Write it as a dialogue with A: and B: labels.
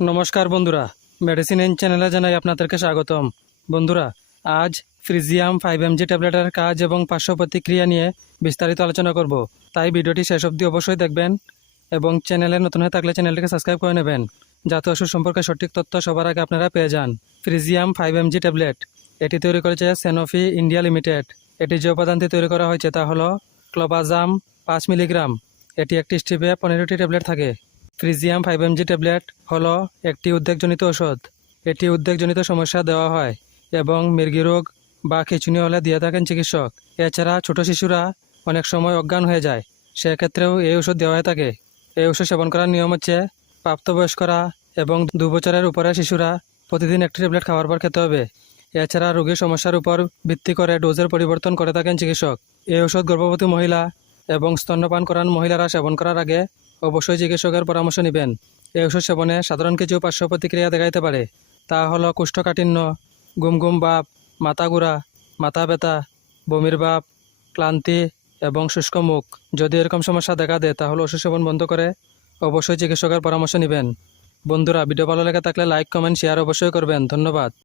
A: নমস্কার বন্ধুরা। Medicine in চ্যানেলে জানাই আপনাদেরকে স্বাগতম। বন্ধুরা, আজ ফ্রিজিয়াম ফাইভ এমজি ট্যাবলেটের কাজ এবং পার্শ্ব প্রতিক্রিয়া নিয়ে বিস্তারিত আলোচনা করব। তাই ভিডিওটি শেষ অবধি অবশ্যই দেখবেন এবং চ্যানেলে নতুন হয়ে থাকলে চ্যানেলটিকে সাবস্ক্রাইব করে নেবেন। যাতে ওষুধ সম্পর্কে সঠিক তথ্য সবার আগে আপনারা পেয়ে যান। ফ্রিজিয়াম ফাইভ এমজি ট্যাবলেট এটি তৈরি করেছে সেনোফি ইন্ডিয়া লিমিটেড এটি যে উপাদানটি তৈরি করা হয়েছে তা হলো ক্লোবাজাম পাঁচ মিলিগ্রাম। এটি একটি স্ট্রিপে পনেরোটি ট্যাবলেট থাকে। ফ্রিজিয়াম ফাইভ এমজি ট্যাবলেট হলো একটি উদ্বেগজনিত ওষুধ এটি উদ্বেগজনিত সমস্যা দেওয়া হয় এবং মৃগী রোগ বা খিচুনি হলে দিয়ে থাকেন চিকিৎসক। এছাড়া ছোট শিশুরা অনেক সময় অজ্ঞান হয়ে যায়, সেক্ষেত্রেও এই ওষুধ দেওয়া হয়ে থাকে। এই ওষুধ সেবন করার নিয়ম হচ্ছে প্রাপ্তবয়স্করা এবং দু বছরের উপরে শিশুরা প্রতিদিন একটি ট্যাবলেট খাওয়ার পর খেতে হবে। এছাড়া রোগীর সমস্যার উপর ভিত্তি করে ডোজের পরিবর্তন করে থাকেন চিকিৎসক। এই ওষুধ গর্ভবতী মহিলা এবং স্তন্যপান করান মহিলারা সেবন করার আগে অবশ্যই চিকিৎসকের পরামর্শ নেবেন। এই ওষুধ সেবনে সাধারণ কিছু পার্শ্ব প্রতিক্রিয়া দেখাইতে পারে। তা হলো কুষ্ঠকাঠিন্য গুম গুম ভাব মাথা ঘোরা মাথা ব্যথা, বমির ভাব, ক্লান্তি এবং শুষ্ক মুখ। যদি এরকম সমস্যা দেখা দেয়, তাহলে ওষুধ সেবন বন্ধ করে অবশ্যই চিকিৎসকের পরামর্শ নেবেন। বন্ধুরা, ভিডিও ভালো লেগে থাকলে লাইক, কমেন্ট, শেয়ার অবশ্যই করবেন। ধন্যবাদ।